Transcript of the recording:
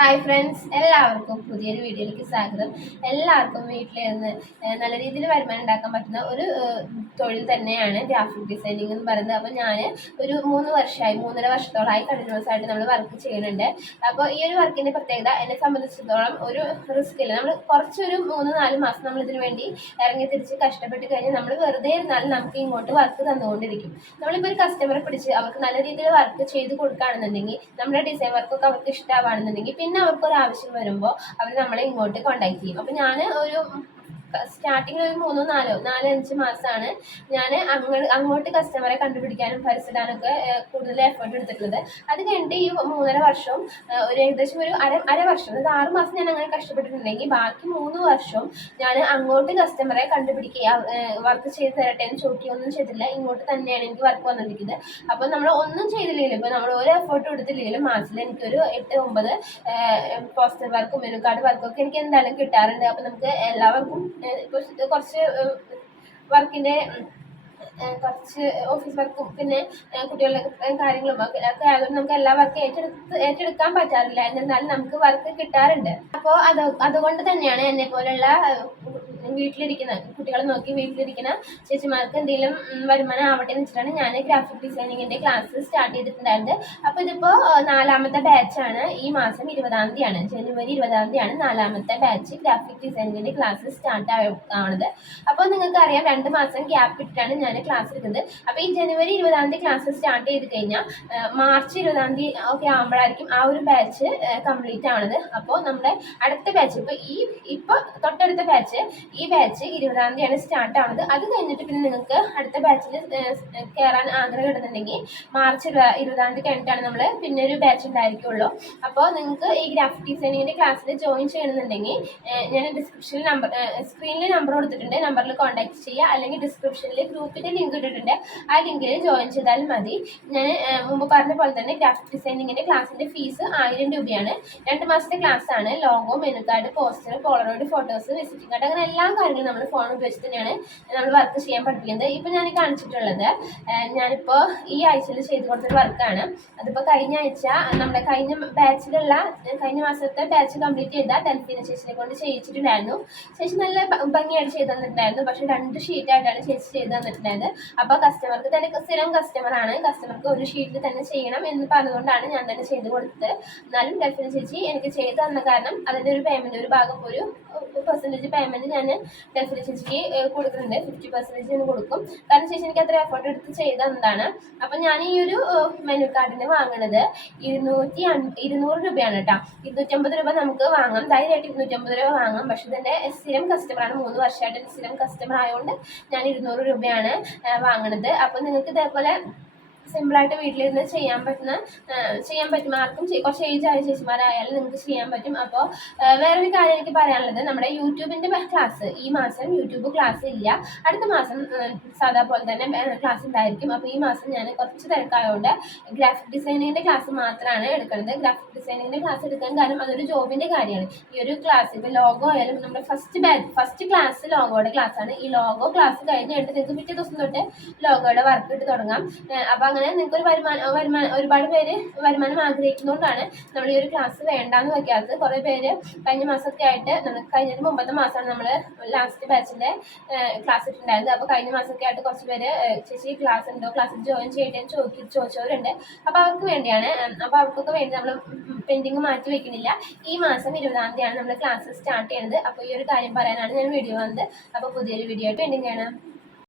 Hi friends എല്ലാവർക്കും പുതിയൊരു വീഡിയോയിലേക്ക് സ്വാഗതം. എല്ലാവർക്കും വീട്ടിലിരുന്ന് നല്ല രീതിയിൽ വരുമാനം ഉണ്ടാക്കാൻ പറ്റുന്ന ഒരു തൊഴിൽ തന്നെയാണ് ഗ്രാഫിക് ഡിസൈനിങ് എന്ന് പറയുന്നത്. അപ്പോൾ ഞാൻ ഒരു മൂന്ന് വർഷമായി മൂന്നര വർഷത്തോളമായി കണ്ടിന്യൂസ് ആയിട്ട് നമ്മൾ വർക്ക് ചെയ്യുന്നുണ്ട്. അപ്പോൾ ഈ ഒരു വർക്കിന്റെ പ്രത്യേകത എന്നെ സംബന്ധിച്ചിടത്തോളം ഒരു റിസ്ക് ഇല്ല. നമ്മൾ കുറച്ചൊരു മൂന്ന് നാല് മാസം നമ്മൾ വേണ്ടി ഇറങ്ങി തിരിച്ച് കഷ്ടപ്പെട്ട് കഴിഞ്ഞാൽ നമ്മൾ വെറുതെ ഇരുന്നാലും നമുക്ക് ഇങ്ങോട്ട് വർക്ക് തന്നുകൊണ്ടിരിക്കും. നമ്മളിപ്പോൾ ഒരു കസ്റ്റമറെ പിടിച്ച് അവർക്ക് നല്ല രീതിയിൽ വർക്ക് ചെയ്ത് കൊടുക്കുകയാണെന്നുണ്ടെങ്കിൽ നമ്മുടെ ഡിസൈൻ വർക്കൊക്കെ അവർക്ക് ഇഷ്ടമാണെന്നുണ്ടെങ്കിൽ പിന്നെ അവർക്ക് ഒരു ആവശ്യം വരുമ്പോൾ അവർ നമ്മളെ ഇങ്ങോട്ട് കോണ്ടാക്ട് ചെയ്യും. അപ്പോൾ ഞാൻ ഒരു സ്റ്റാർട്ടിങ്ങിൽ ഒരു മൂന്നോ നാലോ നാല് അഞ്ച് മാസമാണ് ഞാൻ അങ്ങോട്ട് കസ്റ്റമറെ കണ്ടുപിടിക്കാനും പരിസരാനൊക്കെ ഏഹ്, കൂടുതൽ എഫേർട്ട് എടുത്തിട്ടുള്ളത്. അത് കഴിഞ്ഞിട്ട് ഈ മൂന്നര വർഷം ഒരു ഏകദേശം ഒരു അര അര വർഷം അതായത് ആറ് മാസം ഞാൻ അങ്ങനെ കഷ്ടപ്പെട്ടിട്ടുണ്ടെങ്കിൽ ബാക്കി മൂന്ന് വർഷം ഞാൻ അങ്ങോട്ട് കസ്റ്റമറെ കണ്ടുപിടിക്കുക വർക്ക് ചെയ്ത് തരട്ടെ എന്ന് ചോദിക്കുകയൊന്നും ചെയ്തില്ല ഇങ്ങോട്ട് തന്നെയാണ് എനിക്ക് വർക്ക് വന്നിരിക്കുന്നത്. അപ്പോൾ നമ്മൾ ഒന്നും ചെയ്തില്ലെങ്കിലും ഇപ്പോൾ നമ്മൾ ഒരു എഫേർട്ട് എടുത്തില്ലെങ്കിലും മാസത്തിൽ എനിക്കൊരു എട്ട് ഒമ്പത് പോസ്റ്റർ വർക്കും മെനു കാർഡ് വർക്കും ഒക്കെ എനിക്ക് എന്തായാലും കിട്ടാറുണ്ട്. അപ്പോൾ നമുക്ക് എല്ലാവർക്കും കുറച്ച് വർക്കിന്റെ കുറച്ച് ഓഫീസ് വർക്കും പിന്നെ കുട്ടികളുടെ കാര്യങ്ങളും ഒക്കെ. ആയതുകൊണ്ട് നമുക്ക് എല്ലാ വർക്കും ഏറ്റെടുത്ത് ഏറ്റെടുക്കാൻ പറ്റാറില്ല. എന്നിരുന്നാലും നമുക്ക് വർക്ക് കിട്ടാറുണ്ട്. അപ്പോൾ അത് അതുകൊണ്ട് തന്നെയാണ് എന്നെ പോലുള്ള വീട്ടിലിരിക്കുന്ന. കുട്ടികളെ നോക്കി വീട്ടിലിരിക്കുന്ന. ചേച്ചിമാർക്ക് എന്തെങ്കിലും വരുമാനം ആവട്ടെ എന്ന് വെച്ചിട്ടാണ് ഞാൻ ഗ്രാഫിക് ഡിസൈനിങ്ങിന്റെ ക്ലാസ് സ്റ്റാർട്ട് ചെയ്തിട്ടുണ്ടായിരുന്നത്. അപ്പോൾ ഇതിപ്പോ നാലാമത്തെ ബാച്ചാണ് ഈ മാസം ഇരുപതാം തീയതിയാണ്. ജനുവരി ഇരുപതാം തീയതിയാണ് നാലാമത്തെ ബാച്ച് ഗ്രാഫിക് ഡിസൈനിങ്ങിന്റെ ക്ലാസ് സ്റ്റാർട്ട് ആവുന്നത് അപ്പോൾ നിങ്ങൾക്ക് അറിയാം രണ്ട് മാസം ഗ്യാപ്പ് ഇട്ടിട്ടാണ് ഞാൻ ക്ലാസ് എടുക്കുന്നത്. അപ്പോൾ ഈ ജനുവരി ഇരുപതാം തീയതി ക്ലാസ് സ്റ്റാർട്ട് ചെയ്ത് കഴിഞ്ഞാൽ മാർച്ച് ഇരുപതാം തീയതി ഒക്കെ ആകുമ്പോഴായിരിക്കും ആ ഒരു ബാച്ച് കംപ്ലീറ്റ് ആവണത്. അപ്പോൾ നമ്മുടെ അടുത്ത ബാച്ച് ഇപ്പോൾ ഈ ഇപ്പോൾ തൊട്ടടുത്ത ബാച്ച് ഈ ബാച്ച് ഇരുപതാം തീയതിയാണ് സ്റ്റാർട്ട് ആവുന്നത്. അത് കഴിഞ്ഞിട്ട് പിന്നെ നിങ്ങൾക്ക് അടുത്ത ബാച്ചിൽ കയറാൻ ആഗ്രഹം ഇടുന്നുണ്ടെങ്കിൽ മാർച്ച് ഇരുപ- ഇരുപതാം തീയതി കഴിഞ്ഞിട്ടാണ് നമ്മൾ പിന്നെ ഒരു ബാച്ച് ഉണ്ടായിരിക്കുള്ളൂ. അപ്പോൾ നിങ്ങൾക്ക് ഈ ഗ്രാഫിക് ഡിസൈനിങ്ങിന്റെ ക്ലാസ്സിൽ ജോയിൻ ചെയ്യണമെന്നുണ്ടെങ്കിൽ ഞാൻ ഡിസ്ക്രിപ്ഷനിൽ നമ്പർ സ്ക്രീനിൽ നമ്പർ കൊടുത്തിട്ടുണ്ട്. നമ്പറിൽ കോൺടാക്ട് ചെയ്യുക. അല്ലെങ്കിൽ ഡിസ്ക്രിപ്ഷനിൽ ഗ്രൂപ്പിന്റെ ലിങ്ക് ഇട്ടിട്ടുണ്ട്. ആ ലിങ്കിൽ ജോയിൻ ചെയ്താൽ മതി. ഞാൻ മുമ്പ് പറഞ്ഞ പോലെ തന്നെ ഗ്രാഫിക് ഡിസൈനിങ്ങിന്റെ ക്ലാസ്സിന്റെ ഫീസ് ആയിരം രൂപയാണ്. രണ്ട് മാസത്തെ ക്ലാസ്സാണ് logo menu card poster polaroid photos visiting card അങ്ങനെ എല്ലാ കാര്യങ്ങളും നമ്മൾ ഫോൺ ഉപയോഗിച്ച് തന്നെയാണ് നമ്മൾ വർക്ക് ചെയ്യാൻ പഠിപ്പിക്കുന്നത്. ഇപ്പോൾ ഞാൻ കാണിച്ചിട്ടുള്ളത് ഞാനിപ്പോൾ ഈ ആഴ്ചയിൽ ചെയ്തു കൊടുത്തൊരു വർക്കാണ് അതിപ്പോൾ കഴിഞ്ഞ ആഴ്ച നമ്മുടെ കഴിഞ്ഞ ബാച്ചിലുള്ള കഴിഞ്ഞ മാസത്തെ ബാച്ച് കംപ്ലീറ്റ് ചെയ്ത ഡെൽഫീന ചേച്ചിനെ കൊണ്ട് ചെയ്യിച്ചിട്ടുണ്ടായിരുന്നു. ചേച്ചി നല്ല ഭംഗിയായിട്ട് ചെയ്ത് തന്നിട്ടുണ്ടായിരുന്നു. പക്ഷേ രണ്ട് ഷീറ്റായിട്ടാണ് ചേച്ചി ചെയ്ത് തന്നിട്ടുണ്ടായത്. അപ്പോൾ കസ്റ്റമർക്ക് തന്നെ സ്ഥിരം കസ്റ്റമറാണ് കസ്റ്റമർക്ക് ഒരു ഷീറ്റിൽ തന്നെ ചെയ്യണം എന്ന് പറഞ്ഞുകൊണ്ടാണ് ഞാൻ തന്നെ ചെയ്തു കൊടുത്തത്. എന്നാലും ഡെൽഫിന ചേച്ചി എനിക്ക് ചെയ്ത് തന്ന കാരണം അതിന്റെ ഒരു പേയ്മെന്റ് ഒരു ഭാഗം ഒരു പെർസെന്റേജ് പേയ്മെന്റ് ഞാൻ ഡെൽഫിന ചേച്ചിക്ക് കൊടുക്കുന്നുണ്ട്. ഫിഫ്റ്റി പെർസെന്റേജ് ഞാൻ കൊടുക്കും. കാരണം ചേച്ചി എനിക്ക് അത്ര എഫേർട്ട് എടുത്ത് ചെയ്ത് തന്നതാണ് അപ്പം ഞാൻ ഈ ഒരു മെനു കാർഡിന് വാങ്ങണത് ഇരുന്നൂറ്റി ഇരുന്നൂറ് രൂപയാണ് കേട്ടോ. ഇരുന്നൂറ്റമ്പത് രൂപ നമുക്ക് വാങ്ങാം. ധൈര്യമായിട്ട് ഇരുന്നൂറ്റമ്പത് രൂപ വാങ്ങാം. പക്ഷെ ഇതിന്റെ സ്ഥിരം കസ്റ്റമറാണ് മൂന്ന് വർഷമായിട്ട് സ്ഥിരം കസ്റ്റമർ ആയതുകൊണ്ട് ഞാൻ ഇരുന്നൂറ് രൂപയാണ് വാങ്ങണത്. അപ്പം നിങ്ങൾക്ക് ഇതേപോലെ സിമ്പിളായിട്ട് വീട്ടിലിരുന്ന് ചെയ്യാൻ പറ്റുന്ന ചെയ്യാൻ പറ്റും ആർക്കും കുറച്ച് ഏജ് ആയ ചേച്ചിമാരായാലും നിങ്ങൾക്ക് ചെയ്യാൻ പറ്റും. അപ്പോൾ വേറൊരു കാര്യം എനിക്ക് പറയാനുള്ളത് നമ്മുടെ യൂട്യൂബിന്റെ ക്ലാസ് ഈ മാസം യൂട്യൂബ് ക്ലാസ് ഇല്ല. അടുത്ത മാസം സാധാ പോലെ തന്നെ ക്ലാസ് ഉണ്ടായിരിക്കും. അപ്പോൾ ഈ മാസം ഞാൻ കുറച്ച് തിരക്കായതുകൊണ്ട് ഗ്രാഫിക് ഡിസൈനിങ്ങിന്റെ ക്ലാസ് മാത്രമാണ് എടുക്കുന്നത്. ഗ്രാഫിക് ഡിസൈനിങ്ങിന്റെ ക്ലാസ് എടുക്കാൻ കാരണം അതൊരു ജോബിന്റെ കാര്യമാണ്. ഈ ഒരു ക്ലാസ് ഇപ്പോൾ ലോഗോ ആയാലും നമ്മുടെ ഫസ്റ്റ് ബാച്ച് ഫസ്റ്റ് ക്ലാസ് ലോഗോയുടെ ക്ലാസ്സാണ് ഈ ലോഗോ ക്ലാസ് കഴിഞ്ഞ് കഴിഞ്ഞിട്ട് നിങ്ങൾക്ക് പിറ്റേ ദിവസം തൊട്ട് ലോഗോയുടെ വർക്ക് ഇട്ട് തുടങ്ങാം. അപ്പോൾ അങ്ങനെ നിങ്ങൾക്ക് ഒരു വരുമാനം വരുമാനം ഒരുപാട് പേര് വരുമാനം ആഗ്രഹിക്കുന്നതുകൊണ്ടാണ് നമ്മൾ ഈ ഒരു ക്ലാസ് വേണ്ടാന്ന് വെക്കാത്തത് കുറേ പേര് കഴിഞ്ഞ മാസമൊക്കെ ആയിട്ട് നമുക്ക് കഴിഞ്ഞതിന് മുമ്പത്തെ മാസമാണ് നമ്മൾ ലാസ്റ്റ് ബാച്ചിന്റെ ക്ലാസ് ഇട്ടുണ്ടായിരുന്നത് അപ്പോൾ കഴിഞ്ഞ മാസമൊക്കെ ആയിട്ട് കുറച്ച് പേര് ചേച്ചി ക്ലാസ് ഉണ്ടോ? ക്ലാസ്സിൽ ജോയിൻ ചെയ്യട്ടെ ചോദിക്കും ചോദിച്ചവരുണ്ട്. അപ്പോൾ അവർക്ക് വേണ്ടിയാണ് അപ്പോൾ അവർക്കൊക്കെ വേണ്ടി നമ്മൾ പെൻഡിങ് മാറ്റി വെക്കുന്നില്ല ഈ മാസം ഇരുപതാം തീയതിയാണ് നമ്മൾ ക്ലാസ് സ്റ്റാർട്ട് ചെയ്യുന്നത് അപ്പോൾ ഈ ഒരു കാര്യം പറയാനാണ് ഞാൻ വീഡിയോ വന്നത്. അപ്പോൾ പുതിയൊരു വീഡിയോ ആയിട്ട് പെൻഡിങ് ചെയ്യണം.